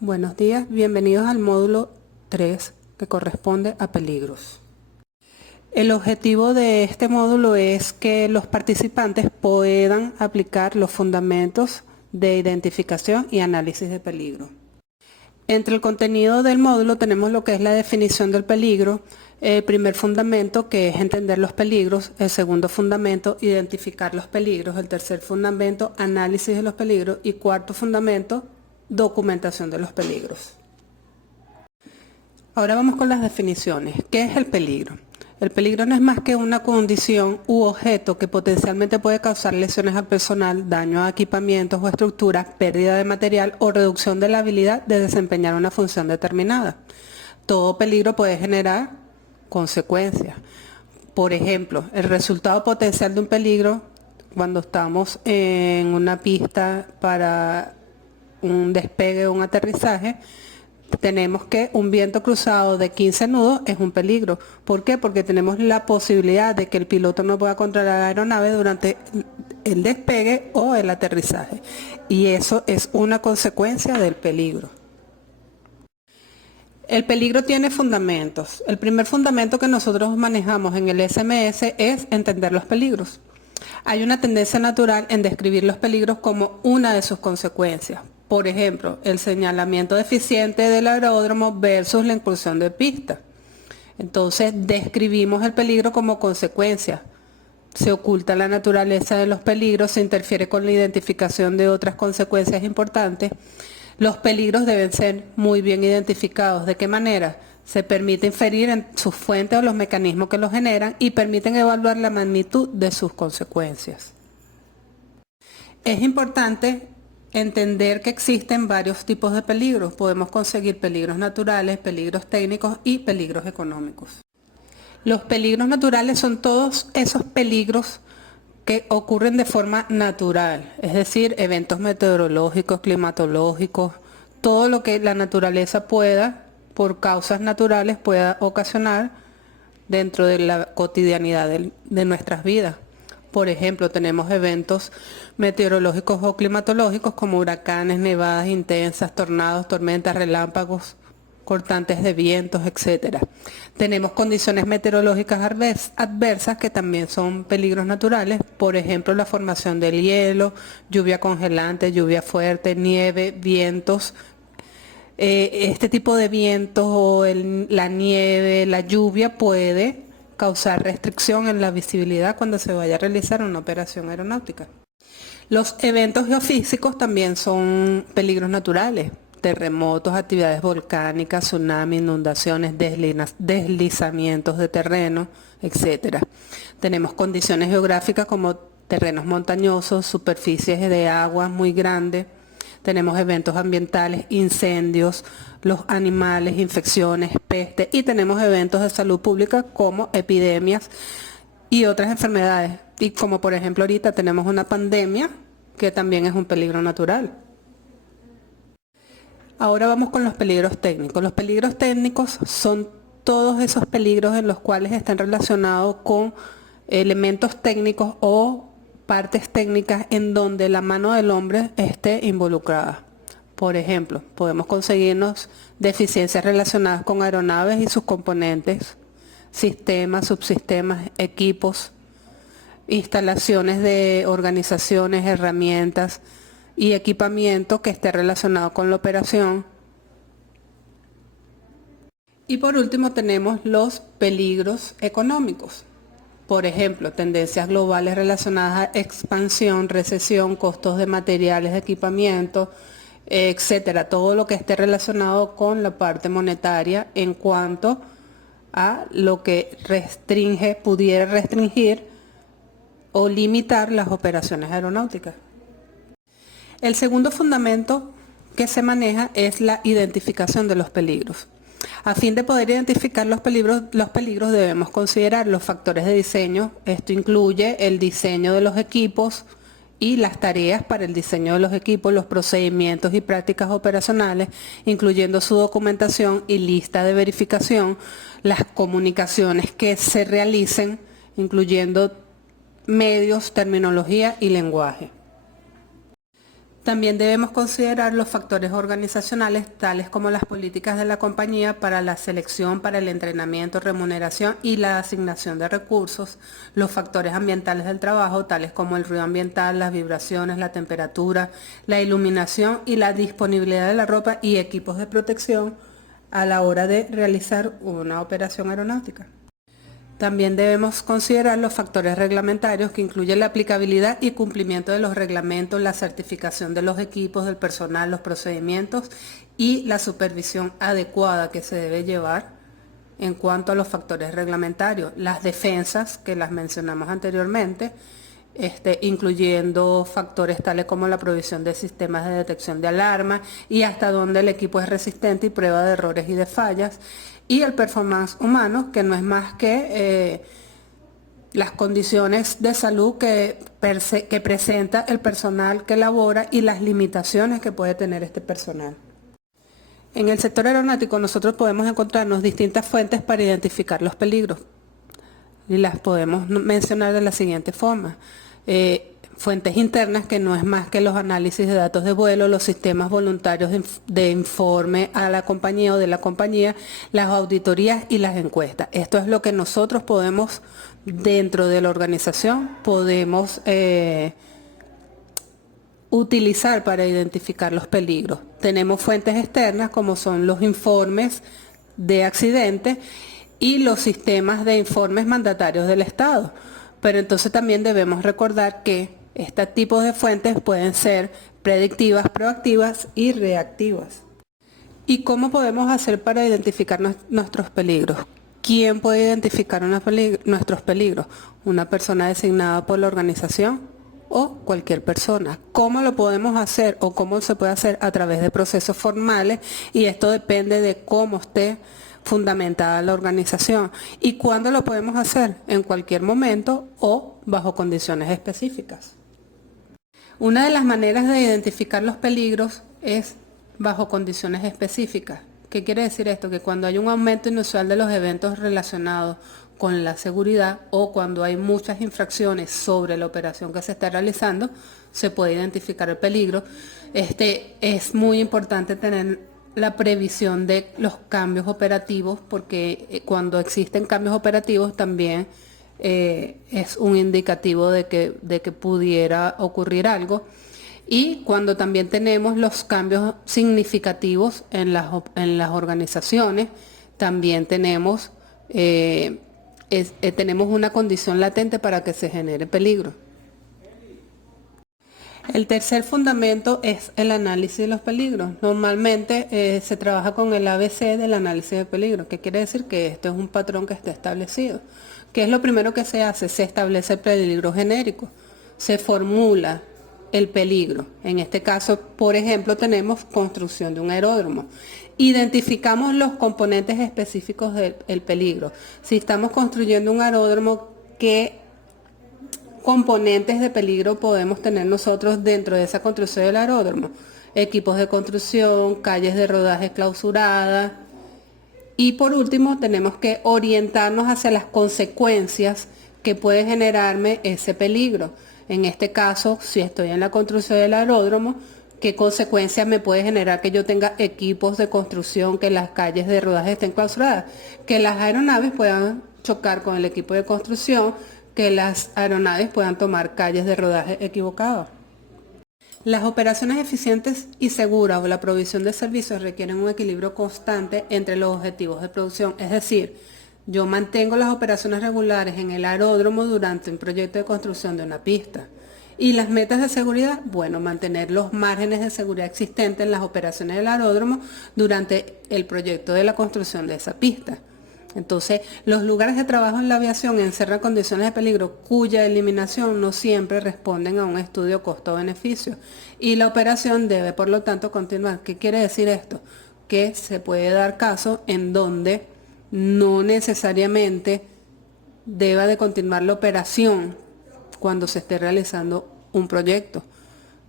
Buenos días, bienvenidos al módulo 3 que corresponde a peligros. El objetivo de este módulo es que los participantes puedan aplicar los fundamentos de identificación y análisis de peligro. Entre el contenido del módulo tenemos lo que es la definición del peligro, el primer fundamento que es entender los peligros, el segundo fundamento identificar los peligros, el tercer fundamento análisis de los peligros y cuarto fundamento documentación de los peligros. Ahora vamos con las definiciones. ¿Qué es el peligro? El peligro no es más que una condición u objeto que potencialmente puede causar lesiones al personal, daño a equipamientos o estructuras, pérdida de material o reducción de la habilidad de desempeñar una función determinada. Todo peligro puede generar consecuencias. Por ejemplo, el resultado potencial de un peligro cuando estamos en una pista para un despegue o un aterrizaje, tenemos que un viento cruzado de 15 nudos es un peligro. ¿Por qué? Porque tenemos la posibilidad de que el piloto no pueda controlar la aeronave durante el despegue o el aterrizaje. Y eso es una consecuencia del peligro. El peligro tiene fundamentos. El primer fundamento que nosotros manejamos en el SMS es entender los peligros. Hay una tendencia natural en describir los peligros como una de sus consecuencias. Por ejemplo, el señalamiento deficiente del aeródromo versus la incursión de pista. Entonces, describimos el peligro como consecuencia. Se oculta la naturaleza de los peligros, se interfiere con la identificación de otras consecuencias importantes. Los peligros deben ser muy bien identificados. ¿De qué manera? Se permite inferir en sus fuentes o los mecanismos que los generan y permiten evaluar la magnitud de sus consecuencias. Es importante entender que existen varios tipos de peligros. Podemos conseguir peligros naturales, peligros técnicos y peligros económicos. Los peligros naturales son todos esos peligros que ocurren de forma natural, es decir, eventos meteorológicos, climatológicos, todo lo que la naturaleza pueda, por causas naturales, pueda ocasionar dentro de la cotidianidad de nuestras vidas. Por ejemplo, tenemos eventos meteorológicos o climatológicos como huracanes, nevadas intensas, tornados, tormentas, relámpagos, cortantes de vientos, etc. Tenemos condiciones meteorológicas adversas que también son peligros naturales, por ejemplo, la formación del hielo, lluvia congelante, lluvia fuerte, nieve, vientos. Este tipo de vientos o la nieve, la lluvia puede causar restricción en la visibilidad cuando se vaya a realizar una operación aeronáutica. Los eventos geofísicos también son peligros naturales. Terremotos, actividades volcánicas, tsunamis, inundaciones, deslizamientos de terreno, etc. Tenemos condiciones geográficas como terrenos montañosos, superficies de agua muy grandes. Tenemos eventos ambientales, incendios, los animales, infecciones, peste y tenemos eventos de salud pública como epidemias y otras enfermedades. Y como por ejemplo ahorita tenemos una pandemia que también es un peligro natural. Ahora vamos con los peligros técnicos. Los peligros técnicos son todos esos peligros en los cuales están relacionados con elementos técnicos o partes técnicas en donde la mano del hombre esté involucrada. Por ejemplo, podemos conseguirnos deficiencias relacionadas con aeronaves y sus componentes, sistemas, subsistemas, equipos, instalaciones de organizaciones, herramientas y equipamiento que esté relacionado con la operación. Y por último tenemos los peligros económicos. Por ejemplo, tendencias globales relacionadas a expansión, recesión, costos de materiales, de equipamiento, etcétera. Todo lo que esté relacionado con la parte monetaria en cuanto a lo que pudiera restringir o limitar las operaciones aeronáuticas. El segundo fundamento que se maneja es la identificación de los peligros. A fin de poder identificar los peligros debemos considerar los factores de diseño. Esto incluye el diseño de los equipos y las tareas para el diseño de los equipos, los procedimientos y prácticas operacionales, incluyendo su documentación y lista de verificación, las comunicaciones que se realicen, incluyendo medios, terminología y lenguaje. También debemos considerar los factores organizacionales, tales como las políticas de la compañía para la selección, para el entrenamiento, remuneración y la asignación de recursos, los factores ambientales del trabajo, tales como el ruido ambiental, las vibraciones, la temperatura, la iluminación y la disponibilidad de la ropa y equipos de protección a la hora de realizar una operación aeronáutica. También debemos considerar los factores reglamentarios, que incluyen la aplicabilidad y cumplimiento de los reglamentos, la certificación de los equipos, del personal, los procedimientos y la supervisión adecuada que se debe llevar en cuanto a los factores reglamentarios. Las defensas, que las mencionamos anteriormente, incluyendo factores tales como la provisión de sistemas de detección de alarma y hasta dónde el equipo es resistente y prueba de errores y de fallas. Y el performance humano, que no es más que las condiciones de salud que presenta el personal que labora y las limitaciones que puede tener este personal. En el sector aeronáutico nosotros podemos encontrarnos distintas fuentes para identificar los peligros y las podemos mencionar de la siguiente forma. Fuentes internas, que no es más que los análisis de datos de vuelo, los sistemas voluntarios de informe a la compañía o de la compañía, las auditorías y las encuestas. Esto es lo que nosotros podemos, dentro de la organización, podemos utilizar para identificar los peligros. Tenemos fuentes externas, como son los informes de accidentes y los sistemas de informes mandatarios del Estado. Pero entonces también debemos recordar que estos tipos de fuentes pueden ser predictivas, proactivas y reactivas. ¿Y cómo podemos hacer para identificar nuestros peligros? ¿Quién puede identificar nuestros peligros? ¿Una persona designada por la organización o cualquier persona? ¿Cómo lo podemos hacer o cómo se puede hacer? A través de procesos formales, y esto depende de cómo esté fundamentada la organización. ¿Y cuándo lo podemos hacer? En cualquier momento o bajo condiciones específicas. Una de las maneras de identificar los peligros es bajo condiciones específicas. ¿Qué quiere decir esto? Que cuando hay un aumento inusual de los eventos relacionados con la seguridad o cuando hay muchas infracciones sobre la operación que se está realizando, se puede identificar el peligro. Es muy importante tener la previsión de los cambios operativos, porque cuando existen cambios operativos también es un indicativo de que pudiera ocurrir algo. Y cuando también tenemos los cambios significativos en las organizaciones, también tenemos una condición latente para que se genere peligro. El tercer fundamento es el análisis de los peligros. Normalmente se trabaja con el ABC del análisis de peligros, que quiere decir que esto es un patrón que está establecido. ¿Qué es lo primero que se hace? Se establece el peligro genérico, se formula el peligro. En este caso, por ejemplo, tenemos construcción de un aeródromo. Identificamos los componentes específicos del peligro. Si estamos construyendo un aeródromo, ¿qué componentes de peligro podemos tener nosotros dentro de esa construcción del aeródromo? Equipos de construcción, calles de rodaje clausuradas. Y por último, tenemos que orientarnos hacia las consecuencias que puede generarme ese peligro. En este caso, si estoy en la construcción del aeródromo, ¿qué consecuencias me puede generar que yo tenga equipos de construcción, que las calles de rodaje estén clausuradas? Que las aeronaves puedan chocar con el equipo de construcción, que las aeronaves puedan tomar calles de rodaje equivocadas. Las operaciones eficientes y seguras o la provisión de servicios requieren un equilibrio constante entre los objetivos de producción. Es decir, yo mantengo las operaciones regulares en el aeródromo durante un proyecto de construcción de una pista. Y las metas de seguridad, bueno, mantener los márgenes de seguridad existentes en las operaciones del aeródromo durante el proyecto de la construcción de esa pista. Entonces, los lugares de trabajo en la aviación encierran condiciones de peligro cuya eliminación no siempre responden a un estudio costo-beneficio. Y la operación debe, por lo tanto, continuar. ¿Qué quiere decir esto? Que se puede dar caso en donde no necesariamente deba de continuar la operación cuando se esté realizando un proyecto.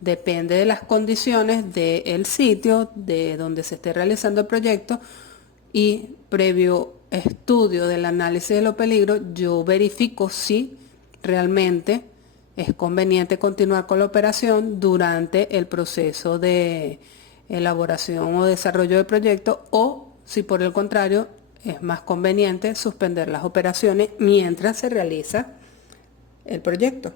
Depende de las condiciones del sitio, de donde se esté realizando el proyecto, y previo estudio del análisis de los peligros, yo verifico si realmente es conveniente continuar con la operación durante el proceso de elaboración o desarrollo del proyecto, o si por el contrario es más conveniente suspender las operaciones mientras se realiza el proyecto.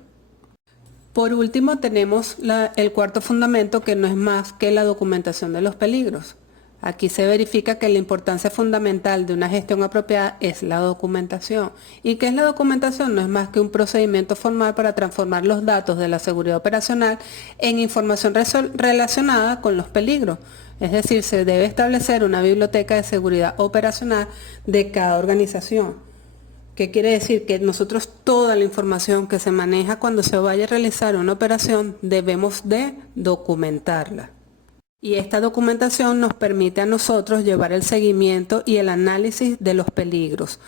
Por último, tenemos el cuarto fundamento, que no es más que la documentación de los peligros. Aquí se verifica que la importancia fundamental de una gestión apropiada es la documentación. ¿Y qué es la documentación? No es más que un procedimiento formal para transformar los datos de la seguridad operacional en información relacionada con los peligros. Es decir, se debe establecer una biblioteca de seguridad operacional de cada organización. ¿Qué quiere decir? Que nosotros toda la información que se maneja cuando se vaya a realizar una operación debemos de documentarla. Y esta documentación nos permite a nosotros llevar el seguimiento y el análisis de los peligros,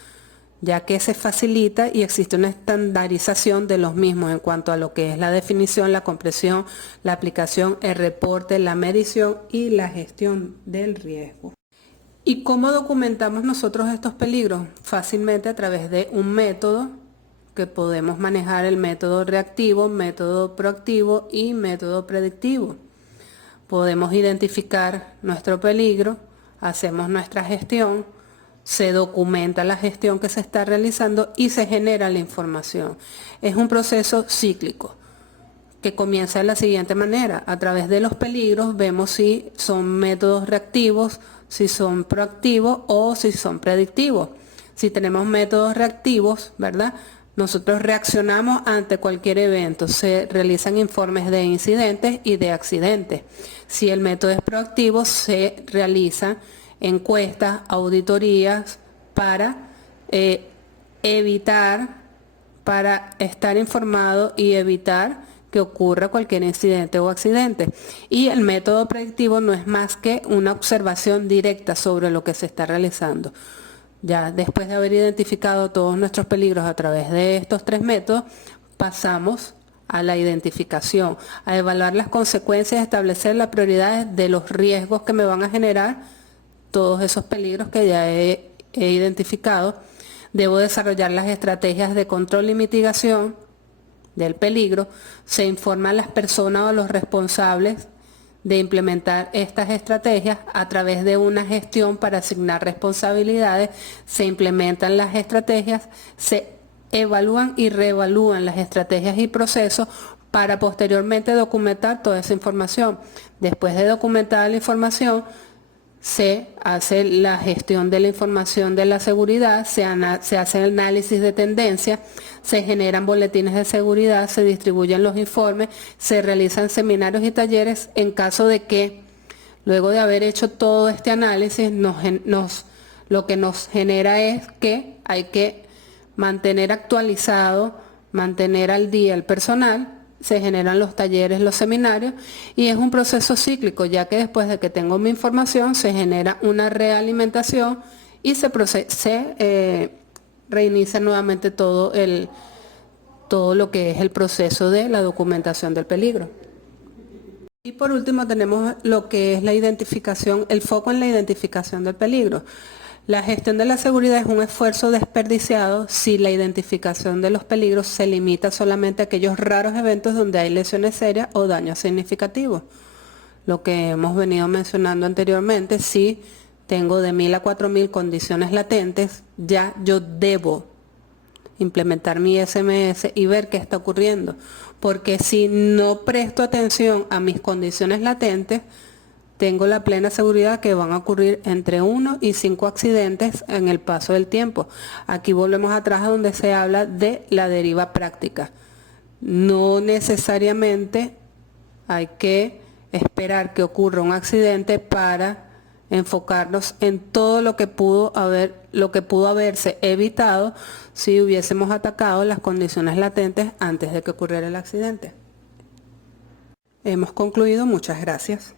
ya que se facilita y existe una estandarización de los mismos en cuanto a lo que es la definición, la comprensión, la aplicación, el reporte, la medición y la gestión del riesgo. ¿Y cómo documentamos nosotros estos peligros? Fácilmente a través de un método que podemos manejar, el método reactivo, método proactivo y método predictivo. Podemos identificar nuestro peligro, hacemos nuestra gestión, se documenta la gestión que se está realizando y se genera la información. Es un proceso cíclico que comienza de la siguiente manera. A través de los peligros vemos si son métodos reactivos, si son proactivos o si son predictivos. Si tenemos métodos reactivos, ¿verdad?, nosotros reaccionamos ante cualquier evento, se realizan informes de incidentes y de accidentes. Si el método es proactivo, se realizan encuestas, auditorías para para estar informado y evitar que ocurra cualquier incidente o accidente. Y el método predictivo no es más que una observación directa sobre lo que se está realizando. Ya después de haber identificado todos nuestros peligros a través de estos tres métodos, pasamos a la identificación, a evaluar las consecuencias, establecer las prioridades de los riesgos que me van a generar todos esos peligros que ya he identificado. Debo desarrollar las estrategias de control y mitigación del peligro. Se informa a las personas o a los responsables de implementar estas estrategias a través de una gestión para asignar responsabilidades. Se implementan las estrategias, se evalúan y reevalúan las estrategias y procesos para posteriormente documentar toda esa información. Después de documentar la información, se hace la gestión de la información de la seguridad, se hace el análisis de tendencia, se generan boletines de seguridad, se distribuyen los informes, se realizan seminarios y talleres en caso de que, luego de haber hecho todo este análisis, lo que nos genera es que hay que mantener actualizado, mantener al día el personal. Se generan los talleres, los seminarios, y es un proceso cíclico, ya que después de que tengo mi información se genera una realimentación y se reinicia nuevamente todo lo que es el proceso de la documentación del peligro. Y por último tenemos lo que es la identificación, el foco en la identificación del peligro. La gestión de la seguridad es un esfuerzo desperdiciado si la identificación de los peligros se limita solamente a aquellos raros eventos donde hay lesiones serias o daños significativos. Lo que hemos venido mencionando anteriormente, si tengo de 1000 a 4000 condiciones latentes, ya yo debo implementar mi SMS y ver qué está ocurriendo. Porque si no presto atención a mis condiciones latentes, tengo la plena seguridad que van a ocurrir entre 1 y 5 accidentes en el paso del tiempo. Aquí volvemos atrás a donde se habla de la deriva práctica. No necesariamente hay que esperar que ocurra un accidente para enfocarnos en todo lo que pudo haberse evitado si hubiésemos atacado las condiciones latentes antes de que ocurriera el accidente. Hemos concluido, muchas gracias.